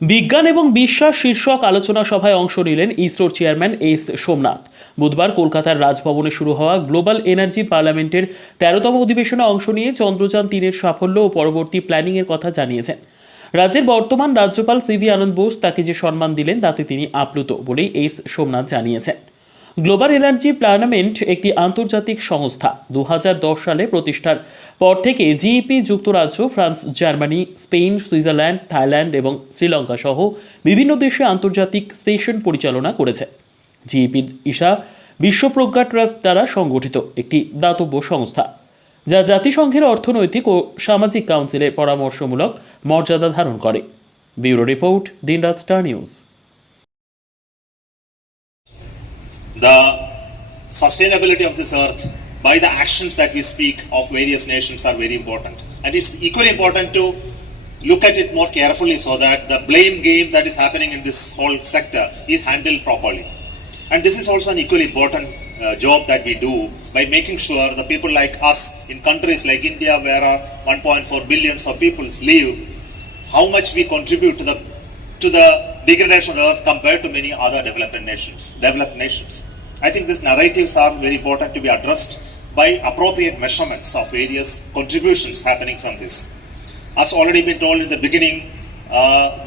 বিজ্ঞান এবং বিশ্বাস শীর্ষক আলোচনা সভায় অংশ নিলেন ইসরোর চেয়ারম্যান এস সোমনাথ। বুধবার কলকাতার রাজভবনে শুরু হওয়া গ্লোবাল এনার্জি পার্লামেন্টের 13তম অধিবেশনে অংশ নিয়ে চন্দ্রযান-3-এর সাফল্য ও পরবর্তী প্ল্যানিংয়ের কথা জানিয়েছেন। রাজ্যের বর্তমান রাজ্যপাল সিভি আনন্দ বোস তাকে যে সম্মান দিলেন তাতে তিনি আপ্লুত বলেই এস সোমনাথ জানিয়েছেন। গ্লোবাল এনার্জি পার্লামেন্ট একটি আন্তর্জাতিক সংস্থা। 2010 সালে প্রতিষ্ঠার পর থেকে জিইপি যুক্তরাজ্য, France, Germany, Spain, Switzerland, Thailand এবং শ্রীলঙ্কা সহ বিভিন্ন দেশে আন্তর্জাতিক সেশন পরিচালনা করেছে। জিইপি ইসা বিশ্বপ্রজ্ঞা ট্রাস্ট দ্বারা সংগঠিত একটি দাতব্য সংস্থা, যা জাতিসংঘের অর্থনৈতিক ও সামাজিক কাউন্সিলের পরামর্শমূলক মর্যাদা ধারণ করে। ব্যুরো রিপোর্ট, দিনরাত star news. The sustainability of this earth by the actions that we speak of various nations are very important, and it's equally important to look at it more carefully so that the blame game that is happening in this whole sector is handled properly. And this is also an equally important job that we do by making sure the people like us in countries like India, where 1.4 billion of people live, how much we contribute to the degradation of the earth compared to many other developed nations. I think these narratives are very important to be addressed by appropriate measurements of various contributions happening from this. As already been told in the beginning,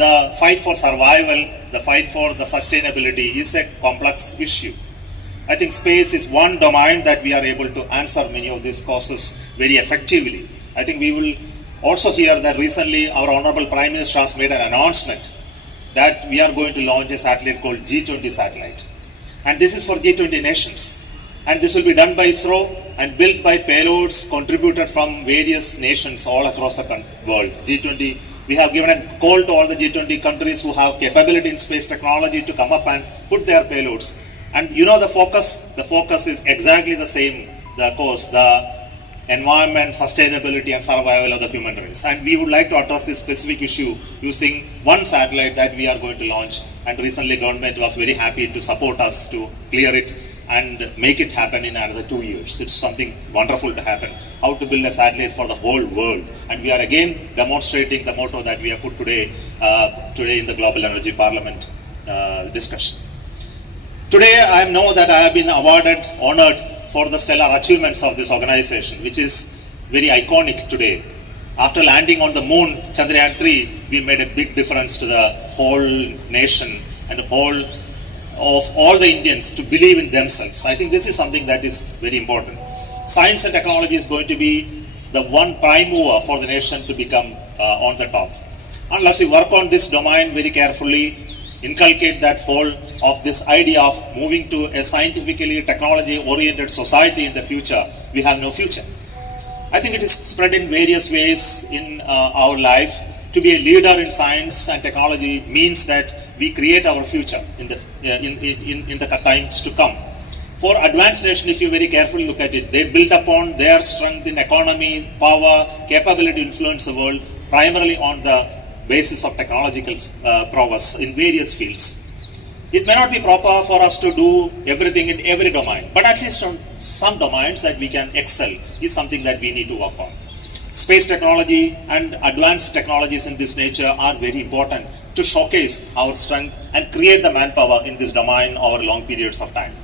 the fight for survival, the fight for the sustainability is a complex issue. I think space is one domain that we are able to answer many of these causes very effectively. I think we will also hear that recently our Honorable Prime Minister has made an announcement that we are going to launch a satellite called G20 satellite. And this is for G20 nations. And this will be done by ISRO and built by payloads contributed from various nations all across the world. G20, we have given a call to all the G20 countries who have capability in space technology to come up and put their payloads. And you know the focus is exactly the same, the environment, sustainability and survival of the human race. And we would like to address this specific issue using one satellite that we are going to launch, and recently government was very happy to support us to clear it and make it happen in another 2 years. It's something wonderful to happen, how to build a satellite for the whole world. And we are again demonstrating the motto that we have put today in the Global Energy Parliament discussion. Today I know that I have been honored for the stellar achievements of this organization, which is very iconic today. After landing on the moon, Chandrayaan-3, we made a big difference to the whole nation and the whole of all the Indians to believe in themselves. I think this is something that is very important. Science and technology is going to be the one prime mover for the nation to become on the top. Unless we work on this domain very carefully, inculcate that whole of this idea of moving to a scientifically technology-oriented society in the future, we have no future. I think it is spread in various ways in our life. To be a leader in science and technology means that we create our future in the times to come. For advanced nation, if you very carefully look at it, they build upon their strength in economy, power, capability to influence the world, primarily on the basis of technological prowess in various fields. It may not be proper for us to do everything in every domain, but at least on some domains that we can excel is something that we need to work on. Space technology and advanced technologies in this nature are very important to showcase our strength and create the manpower in this domain over long periods of time.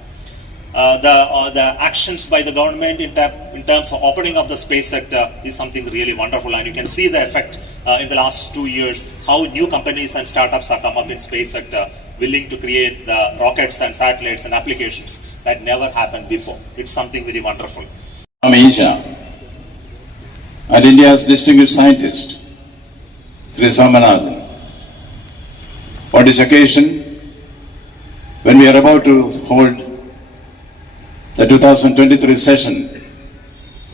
The actions by the government in terms of opening up the space sector is something really wonderful, and you can see the effect in the last 2 years, how new companies and startups have come up in space sector willing to create the rockets and satellites and applications that never happened before. It's something very wonderful. From Asia, and India's distinguished scientist, Sri Somanathan, on this occasion, when we are about to hold the 2023 session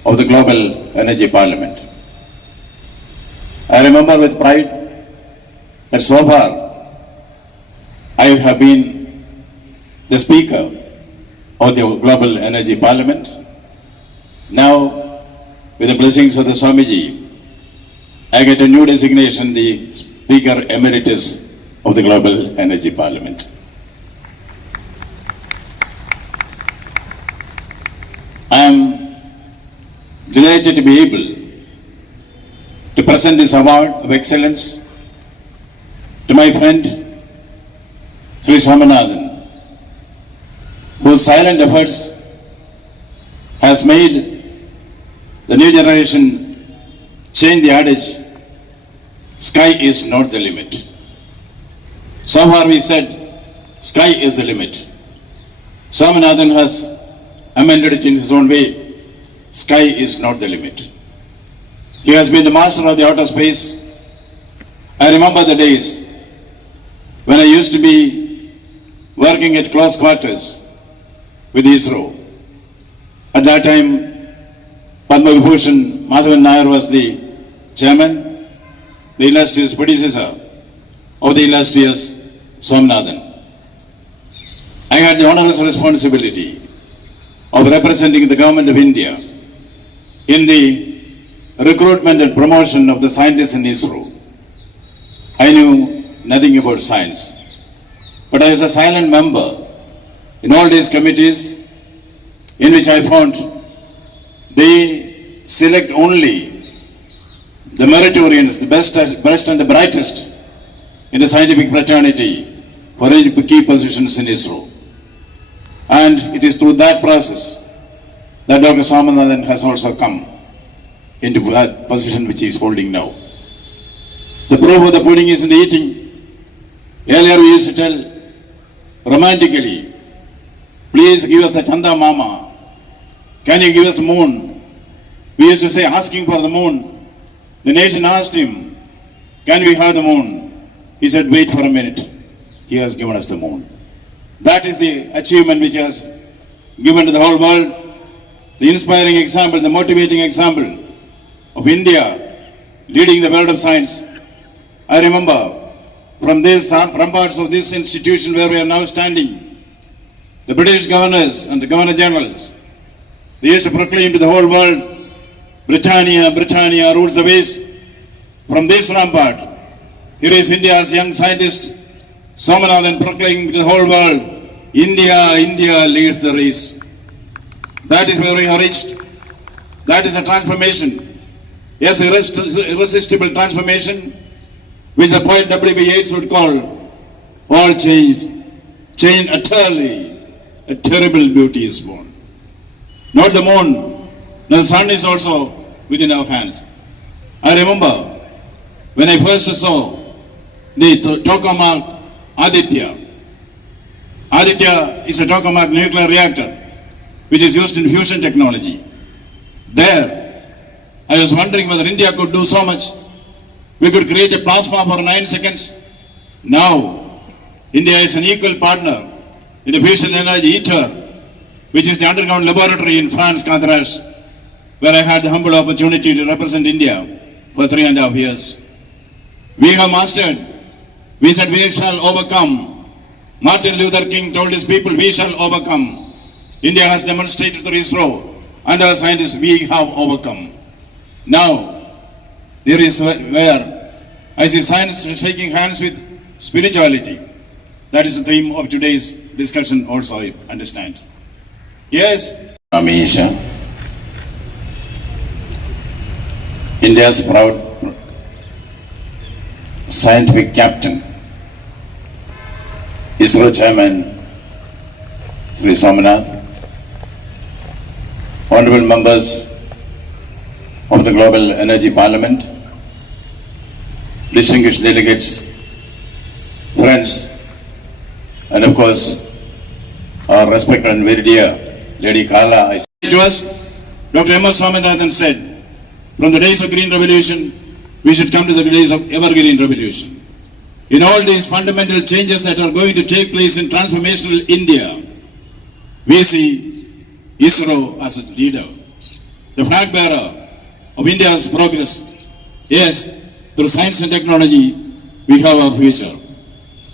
of the Global Energy Parliament, I remember with pride that so far I have been the speaker of the Global Energy Parliament. Now, with the blessings of the Swamiji, I get a new designation, the Speaker Emeritus of the Global Energy Parliament. I am delighted to be able to present this award of excellence to my friend Sri Swaminathan, whose silent efforts has made the new generation change the adage, sky is not the limit. So far we said, sky is the limit. Swaminathan has amended it in his own way. Sky is not the limit. He has been the master of the outer space. I remember the days when I used to be working at close quarters with ISRO. At that time, Padma Vibhushan Madhavan Nair was the chairman, the illustrious predecessor of the illustrious Swaminathan. I had the onerous responsibility of representing the government of India in the recruitment and promotion of the scientists in ISRO. I knew nothing about science, but I was a silent member in all these committees in which I found they select only the meritorians, the best and the brightest in the scientific fraternity for any key positions in ISRO. And it is through that process that Dr. Swaminathan has also come into that position which he is holding now. The proof of the pudding is in the eating. Earlier we used to tell romantically, please give us the Chanda Mama. Can you give us the moon? We used to say, asking for the moon. The nation asked him, can we have the moon? He said, wait for a minute. He has given us the moon. That is the achievement which has given to the whole world the inspiring example, the motivating example of India leading the world of science. I remember from these ramparts of this institution where we are now standing, the British governors and the governor generals, they used to proclaim to the whole world, Britannia, Britannia rules the waves. From this rampart, here is India's young scientist, Swaminathan, proclaiming to the whole world, India, India leads the race. That is where we have reached. That is a transformation. Yes, irresistible transformation, which the poet W.B. Yeats would call all change utterly, a terrible beauty is born. Not the moon, the sun is also within our hands. I remember when I first saw the tokamak Aditya. Aditya is a tokamak nuclear reactor which is used in fusion technology. There, I was wondering whether India could do so much. We could create a plasma for 9 seconds. Now, India is an equal partner in the fusion energy ITER, which is the underground laboratory in France, Cadarache, where I had the humble opportunity to represent India for 3.5 years. We have mastered. We said we shall overcome. Martin Luther King told his people, we shall overcome. India has demonstrated through ISRO and our scientists, we have overcome. Now, there is where I see science shaking hands with spirituality. That is the theme of today's discussion also, I understand. Yes. Amisha, India's proud scientific captain, ISRO chairman Sri Somanath, honorable members of the Global Energy Parliament, distinguished delegates, friends, and of course, our respected and very dear Lady Kala. To us, Dr. M. S. Swaminathan said, from the days of Green Revolution, we should come to the days of Evergreen Revolution. In all these fundamental changes that are going to take place in transformational India, we see ISRO as a leader, the flag bearer of India's progress. Yes, through science and technology, we have our future.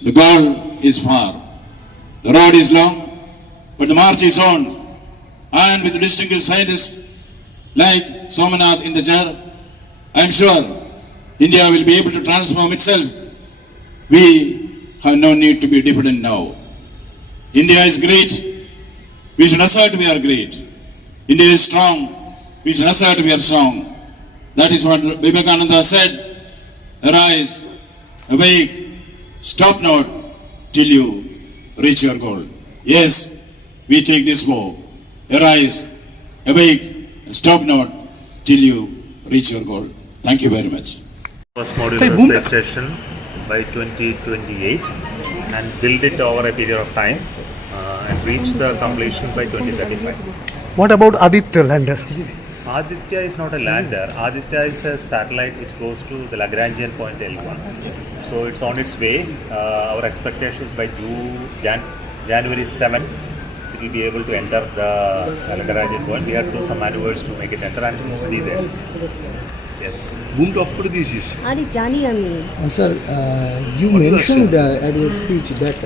The goal is far. The road is long, but the march is on. And with distinguished scientists like Somanath in the chair, I am sure India will be able to transform itself. We have no need to be diffident now. India is great. We should assert we are great. India is strong. We should assert we are strong. That is what Vivekananda said. Arise, awake, stop not till you reach your goal. Yes, we take this vow. Arise, awake, and stop not till you reach your goal. Thank you very much. First modular space station by 2028 and build it over a period of time and reach the completion by 2035. What about Aditya lander? Aditya is not a lander. Aditya is a satellite which goes to the Lagrangian point L1. So it's on its way. Our expectation is by January 7th, it will be able to enter the Lagrangian point. We have to do some maneuvers to make it enter and it will be there. Yes. বুমটা off করে দিয়েছিস আরে জানি আমি Sir, you mentioned at your speech that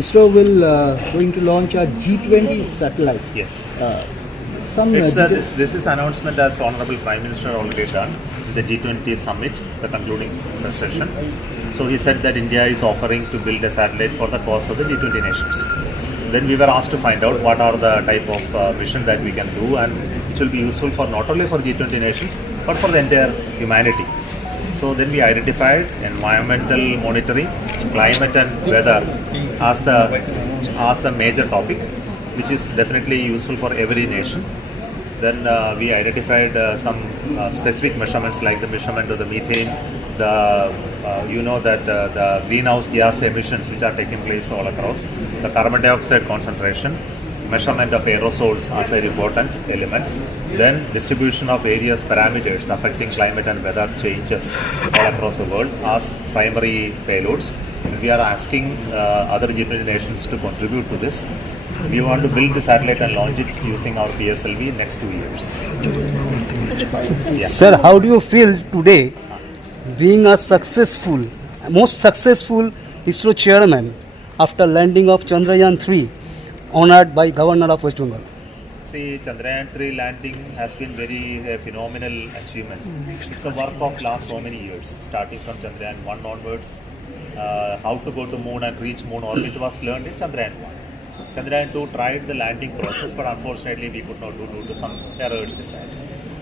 ISRO will going to launch a G20 satellite. Yes. Some This is announcement that's Honorable Prime Minister already done in the G20 summit, the concluding session. So he said that India is offering to build a satellite for the cause of the G20 nations. Then we were asked to find out what are the type of mission that we can do and which will be useful for not only for G20 nations but for the entire humanity. So then we identified environmental monitoring, climate and weather as the major topic, which is definitely useful for every nation. Then we identified some specific measurements like the measurement of the methane, the greenhouse gas emissions which are taking place all across, the carbon dioxide concentration, measurement of aerosols as an important element, then distribution of various parameters affecting climate and weather changes all across the world as primary payloads. We are asking other G20 nations to contribute to this. We want to build the satellite and launch it using our PSLV in next 2 years. Yeah. Sir, how do you feel today being a most successful ISRO chairman after landing of Chandrayaan 3 honored by Governor of West Bengal? See, Chandrayaan 3 landing has been very phenomenal achievement. It's a work of last so many years, starting from Chandrayaan 1 onwards. How to go to moon and reach moon orbit was learned in Chandrayaan 1. Chandrayaan 2 tried the landing process, but unfortunately we could not do due to some errors in that.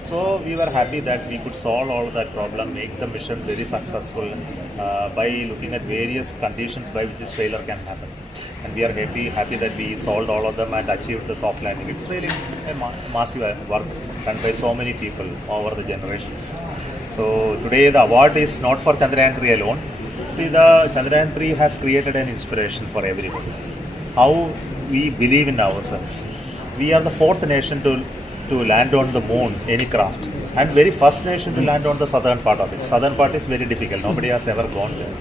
So we were happy that we could solve all that problem, make the mission very successful by looking at various conditions by which this failure can happen. And we are happy that we solved all of them and achieved the soft landing. It's really a massive work done by so many people over the generations. So today the award is not for Chandrayaan 3 alone. See, the Chandrayaan 3 has created an inspiration for everybody. How we believe in ourselves. We are the 4th nation to land on the moon, any craft, and very first nation to land on the southern part of it. Southern part is very difficult. Nobody has ever gone there.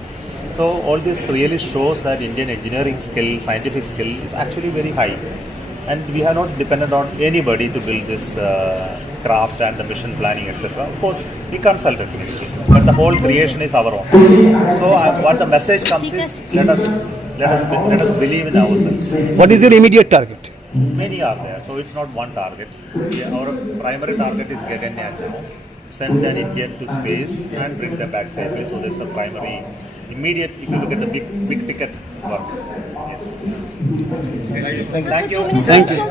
So all this really shows that Indian engineering skill, scientific skill is actually very high. And we have not depended on anybody to build this craft and the mission planning, etc. Of course, we consulted community, but the whole creation is our own. So what the message comes is, let us believe in ourselves. What is your immediate target? Many are there, so it's not one target. Our primary target is Gaganyaan now. Send an Indian to space and bring them back safely. So there's a primary, immediate. If you look at the big ticket work, yes. Thank you. Thank you.